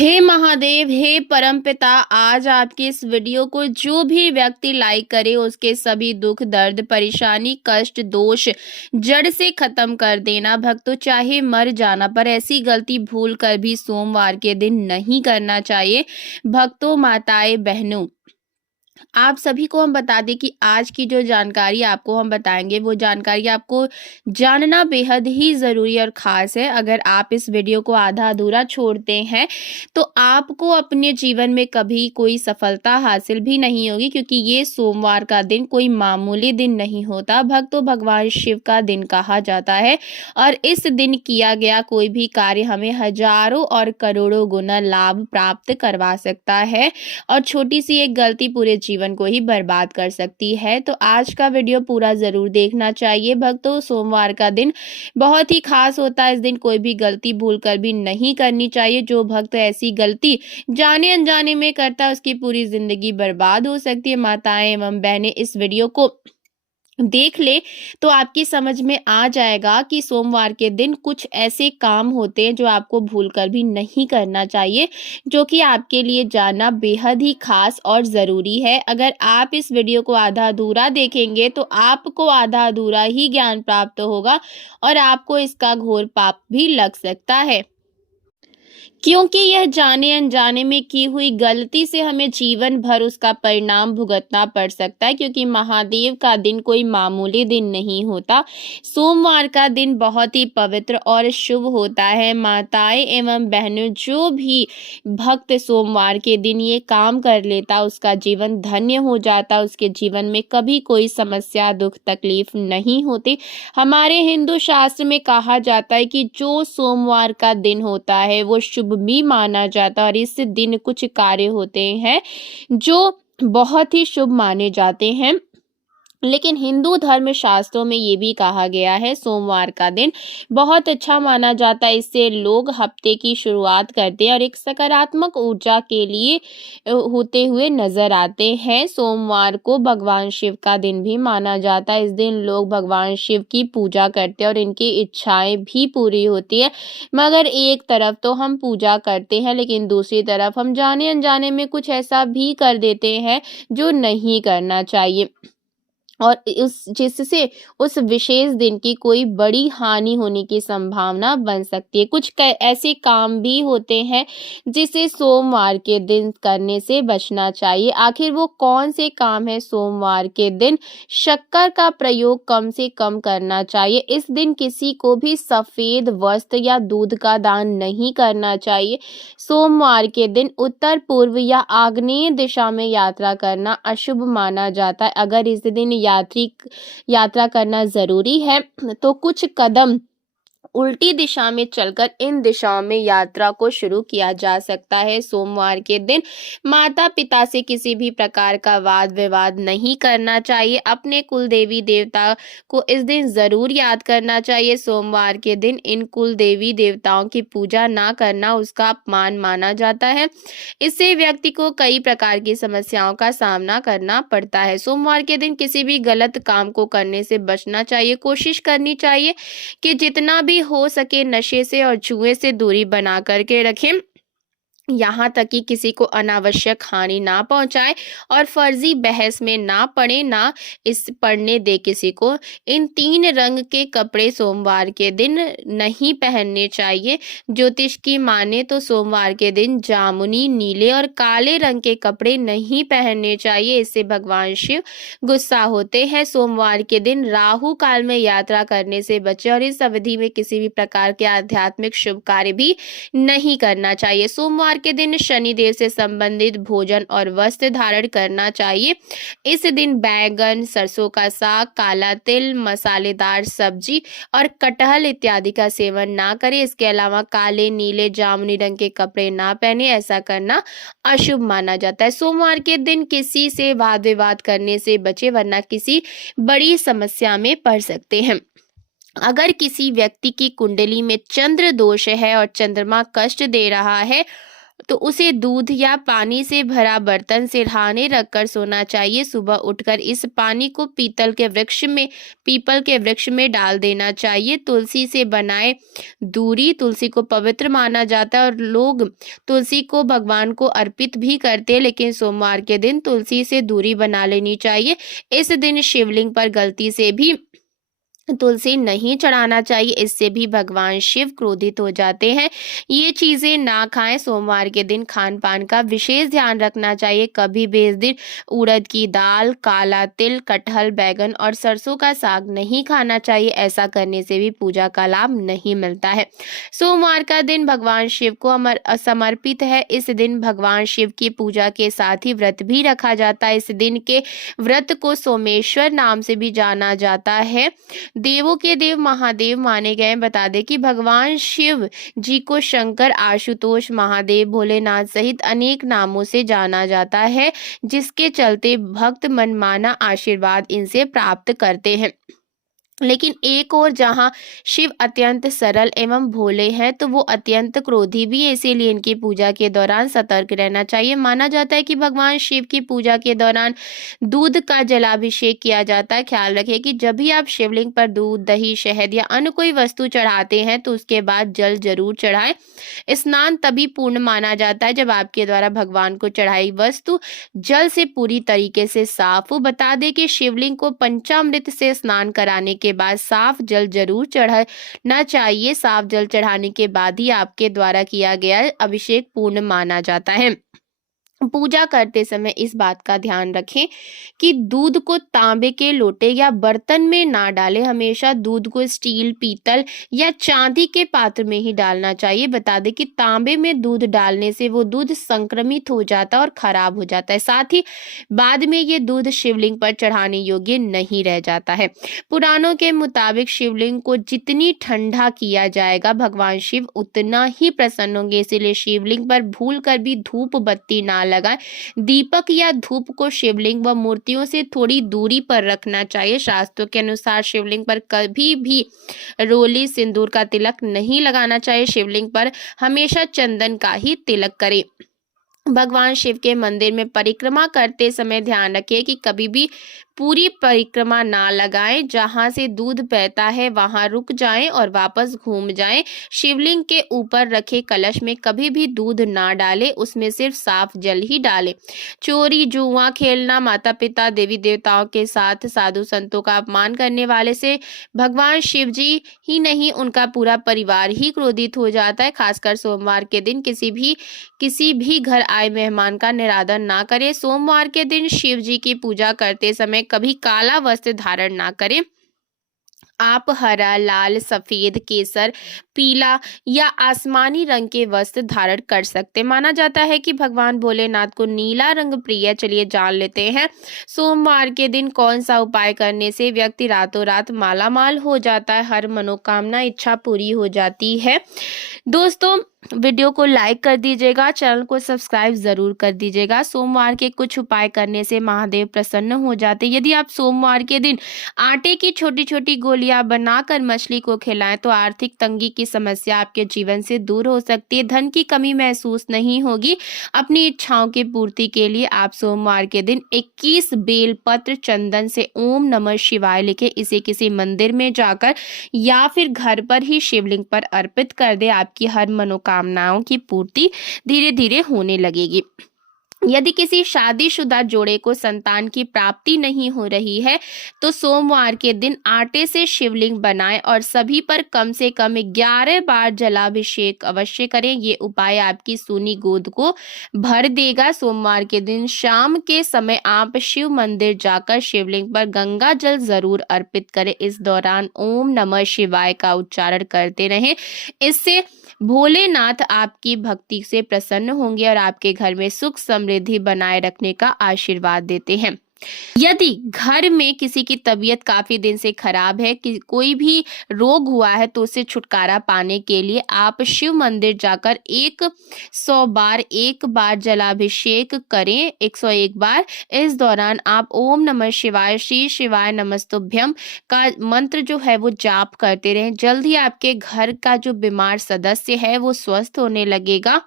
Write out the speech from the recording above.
हे महादेव, हे परमपिता, आज आपके इस वीडियो को जो भी व्यक्ति लाइक करे उसके सभी दुख, दर्द, परेशानी, कष्ट, दोष जड़ से खत्म कर देना। भक्तों, चाहे मर जाना, पर ऐसी गलती भूल कर भी सोमवार के दिन नहीं करना चाहिए। भक्तों, माताएं, बहनों, आप सभी को हम बता दें कि आज की जो जानकारी आपको हम बताएंगे वो जानकारी आपको जानना बेहद ही ज़रूरी और ख़ास है। अगर आप इस वीडियो को आधा अधूरा छोड़ते हैं तो आपको अपने जीवन में कभी कोई सफलता हासिल भी नहीं होगी, क्योंकि ये सोमवार का दिन कोई मामूली दिन नहीं होता। भक्तों, भगवान शिव का दिन कहा जाता है और इस दिन किया गया कोई भी कार्य हमें हजारों और करोड़ों गुना लाभ प्राप्त करवा सकता है और छोटी सी एक गलती पूरे जीवन को ही बर्बाद कर सकती है। तो आज का वीडियो पूरा जरूर देखना चाहिए। भक्तों, सोमवार का दिन बहुत ही खास होता है। इस दिन कोई भी गलती भूल कर भी नहीं करनी चाहिए। जो भक्त ऐसी गलती जाने अनजाने में करता है उसकी पूरी जिंदगी बर्बाद हो सकती है। माताएं एवं बहनें, इस वीडियो को देख ले तो आपकी समझ में आ जाएगा कि सोमवार के दिन कुछ ऐसे काम होते हैं जो आपको भूलकर भी नहीं करना चाहिए, जो कि आपके लिए जानना बेहद ही खास और ज़रूरी है। अगर आप इस वीडियो को आधा अधूरा देखेंगे तो आपको आधा अधूरा ही ज्ञान प्राप्त होगा और आपको इसका घोर पाप भी लग सकता है, क्योंकि यह जाने अनजाने में की हुई गलती से हमें जीवन भर उसका परिणाम भुगतना पड़ सकता है। क्योंकि महादेव का दिन कोई मामूली दिन नहीं होता। सोमवार का दिन बहुत ही पवित्र और शुभ होता है। माताएं एवं बहनों, जो भी भक्त सोमवार के दिन ये काम कर लेता उसका जीवन धन्य हो जाता। उसके जीवन में कभी कोई समस्या, दुख, तकलीफ नहीं होती। हमारे हिंदू शास्त्र में कहा जाता है कि जो सोमवार का दिन होता है वो शुभ भी माना जाता है और इस दिन कुछ कार्य होते हैं जो बहुत ही शुभ माने जाते हैं। लेकिन हिंदू धर्म शास्त्रों में ये भी कहा गया है सोमवार का दिन बहुत अच्छा माना जाता है। इससे लोग हफ्ते की शुरुआत करते हैं और एक सकारात्मक ऊर्जा के लिए होते हुए नजर आते हैं। सोमवार को भगवान शिव का दिन भी माना जाता है। इस दिन लोग भगवान शिव की पूजा करते हैं और इनकी इच्छाएं भी पूरी होती है। मगर एक तरफ तो हम पूजा करते हैं, लेकिन दूसरी तरफ हम जाने अनजाने में कुछ ऐसा भी कर देते हैं जो नहीं करना चाहिए और उस जिससे उस विशेष दिन की कोई बड़ी हानि होने की संभावना बन सकती है। कुछ ऐसे काम भी होते हैं जिसे सोमवार के दिन करने से बचना चाहिए। आखिर वो कौन से काम है? सोमवार के दिन शक्कर का प्रयोग कम से कम करना चाहिए। इस दिन किसी को भी सफेद वस्त्र या दूध का दान नहीं करना चाहिए। सोमवार के दिन उत्तर, पूर्व या आग्नेय दिशा में यात्रा करना अशुभ माना जाता है। अगर इस दिन यात्रा करना जरूरी है तो कुछ कदम उल्टी दिशा में चलकर इन दिशाओं में यात्रा को शुरू किया जा सकता है। सोमवार के दिन माता पिता से किसी भी प्रकार का वाद विवाद नहीं करना चाहिए। अपने कुल देवी देवता को इस दिन जरूर याद करना चाहिए। सोमवार के दिन इन कुल देवी देवताओं की पूजा ना करना उसका अपमान माना जाता है। इससे व्यक्ति को कई प्रकार की समस्याओं का सामना करना पड़ता है। सोमवार के दिन किसी भी गलत काम को करने से बचना चाहिए। कोशिश करनी चाहिए कि जितना भी हो सके नशे से और जुए से दूरी बना करके रखें, यहाँ तक कि किसी को अनावश्यक हानि ना पहुंचाए और फर्जी बहस में ना पड़े, ना इस पढ़ने दे किसी को। इन 3 रंग के कपड़े सोमवार के दिन नहीं पहनने चाहिए। ज्योतिष की माने तो सोमवार के दिन जामुनी, नीले और काले रंग के कपड़े नहीं पहनने चाहिए। इससे भगवान शिव गुस्सा होते हैं। सोमवार के दिन राहु काल में यात्रा करने से बचे और इस अवधि में किसी भी प्रकार के आध्यात्मिक शुभ कार्य भी नहीं करना चाहिए। सोमवार के दिन शनिदेव से संबंधित भोजन और वस्त्र धारण करना चाहिए। इस दिन बैगन, सरसों का साग, काला तिल, मसालेदार सब्जी और कटहल इत्यादि का सेवन ना करें। इसके अलावा काले, नीले, जामुनी रंग के कपड़े ना पहने। ऐसा करना अशुभ माना जाता है। सोमवार के दिन किसी से वाद विवाद करने से बचे, वरना किसी बड़ी समस्या में पड़ सकते हैं। अगर किसी व्यक्ति की कुंडली में चंद्र दोष है और चंद्रमा कष्ट दे रहा है तो उसे दूध या पानी से भरा बर्तन सिरहाने रखकर सोना चाहिए। सुबह उठकर इस पानी को पीपल के वृक्ष में डाल देना चाहिए। तुलसी से बनाए दूरी, तुलसी को पवित्र माना जाता है और लोग तुलसी को भगवान को अर्पित भी करते हैं, लेकिन सोमवार के दिन तुलसी से दूरी बना लेनी चाहिए। इस दिन शिवलिंग पर गलती से भी तुलसी नहीं चढ़ाना चाहिए, इससे भी भगवान शिव क्रोधित हो जाते हैं। ये चीजें ना खाएं। सोमवार के दिन खान पान का विशेष ध्यान रखना चाहिए। कभी भी इस दिन उड़द की दाल, काला तिल, कटहल, बैगन और सरसों का साग नहीं खाना चाहिए। ऐसा करने से भी पूजा का लाभ नहीं मिलता है। सोमवार का दिन भगवान शिव को समर्पित है। इस दिन भगवान शिव की पूजा के साथ ही व्रत भी रखा जाता है। इस दिन के व्रत को सोमेश्वर नाम से भी जाना जाता है। देवों के देव महादेव माने गए। बता दें कि भगवान शिव जी को शंकर, आशुतोष, महादेव, भोलेनाथ सहित अनेक नामों से जाना जाता है, जिसके चलते भक्त मनमाना आशीर्वाद इनसे प्राप्त करते हैं। लेकिन एक और जहां शिव अत्यंत सरल एवं भोले हैं, तो वो अत्यंत क्रोधी भी है, इसीलिए इनकी पूजा के दौरान सतर्क रहना चाहिए। माना जाता है कि भगवान शिव की पूजा के दौरान दूध का जलाभिषेक किया जाता है। ख्याल रखें कि जब भी आप शिवलिंग पर दूध, दही, शहद या अन्य कोई वस्तु चढ़ाते हैं तो उसके बाद जल जरूर चढ़ाएं। स्नान तभी पूर्ण माना जाता है जब आपके द्वारा भगवान को चढ़ाई वस्तु जल से पूरी तरीके से साफ हो। बता दें कि शिवलिंग को पंचामृत से स्नान कराने के बाद साफ जल जरूर चढ़ाना चाहिए। साफ जल चढ़ाने के बाद ही आपके द्वारा किया गया अभिषेक पूर्ण माना जाता है। पूजा करते समय इस बात का ध्यान रखें कि दूध को तांबे के लोटे या बर्तन में ना डालें। हमेशा दूध को स्टील, पीतल या चांदी के पात्र में ही डालना चाहिए। बता दें कि तांबे में दूध डालने से वो दूध संक्रमित हो जाता है और खराब हो जाता है। साथ ही बाद में ये दूध शिवलिंग पर चढ़ाने योग्य नहीं रह जाता है। पुराणों के मुताबिक शिवलिंग को जितनी ठंडा किया जाएगा भगवान शिव उतना ही प्रसन्न होंगे। इसीलिए शिवलिंग पर भूल कर भी धूप बत्ती ना लगाएं। दीपक या धूप को शिवलिंग व मूर्तियों से थोड़ी दूरी पर रखना चाहिए। शास्त्रों के अनुसार शिवलिंग पर कभी भी रोली, सिंदूर का तिलक नहीं लगाना चाहिए। शिवलिंग पर हमेशा चंदन का ही तिलक करें। भगवान शिव के मंदिर में परिक्रमा करते समय ध्यान रखें कि कभी भी पूरी परिक्रमा ना लगाएं। जहां से दूध बहता है वहां रुक जाएं और वापस घूम जाएं। शिवलिंग के ऊपर रखे कलश में कभी भी दूध ना डालें, उसमें सिर्फ साफ जल ही डालें। चोरी, जुआ खेलना, माता पिता, देवी देवताओं के साथ साधु संतों का अपमान करने वाले से भगवान शिव जी ही नहीं उनका पूरा परिवार ही क्रोधित हो जाता है। खासकर सोमवार के दिन किसी भी घर आए मेहमान का निरादर ना करें। सोमवार के दिन शिव जी की पूजा करते समय कभी काला वस्त्र धारण ना करें। आप हरा, लाल, सफेद, केसर, पीला या आसमानी रंग के वस्त्र धारण कर सकते। माना जाता है कि भगवान भोलेनाथ को नीला रंग प्रिय है। चलिए जान लेते हैं सोमवार के दिन कौन सा उपाय करने से व्यक्ति रातों रात मालामाल हो जाता है, हर मनोकामना इच्छा पूरी हो जाती है। दोस्तों, वीडियो को लाइक कर दीजिएगा, चैनल को सब्सक्राइब जरूर कर दीजिएगा। सोमवार के कुछ उपाय करने से महादेव प्रसन्न हो जाते। यदि आप सोमवार के दिन आटे की छोटी छोटी गोलियां बनाकर मछली को खिलाएं तो आर्थिक तंगी की समस्या आपके जीवन से दूर हो सकती है। धन की कमी महसूस नहीं होगी। अपनी इच्छाओं की पूर्ति के लिए आप सोमवार के दिन 21 बेलपत्र चंदन से ओम नमः शिवाय लिखे इसे किसी मंदिर में जाकर या फिर घर पर ही शिवलिंग पर अर्पित कर दे। आपकी हर मनोकामनाओं की पूर्ति धीरे धीरे होने लगेगी। यदि किसी शादीशुदा जोड़े को संतान की प्राप्ति नहीं हो रही है तो सोमवार के दिन आटे से शिवलिंग बनाएं और सभी पर कम से कम 11 बार जलाभिषेक अवश्य करें। ये उपाय आपकी सूनी गोद को भर देगा। सोमवार के दिन शाम के समय आप शिव मंदिर जाकर शिवलिंग पर गंगा जल जरूर अर्पित करें। इस दौरान ओम नमः शिवाय का उच्चारण करते रहें। इससे भोलेनाथ आपकी भक्ति से प्रसन्न होंगे और आपके घर में सुख समृद्धि बनाए रखने का आशीर्वाद देते हैं। यदि घर में किसी की तबीयत काफी दिन से खराब है, कि कोई भी रोग हुआ है, तो उससे छुटकारा पाने के लिए आप शिव मंदिर जाकर 100 बार जलाभिषेक करें, 101 बार। इस दौरान आप ओम नमः शिवाय, श्री शिवाय नमस्तुभ्यम का मंत्र जो है वो जाप करते रहें। जल्द ही आपके घर का जो बीमार सदस्य है वो स्वस्थ होने लगेगा।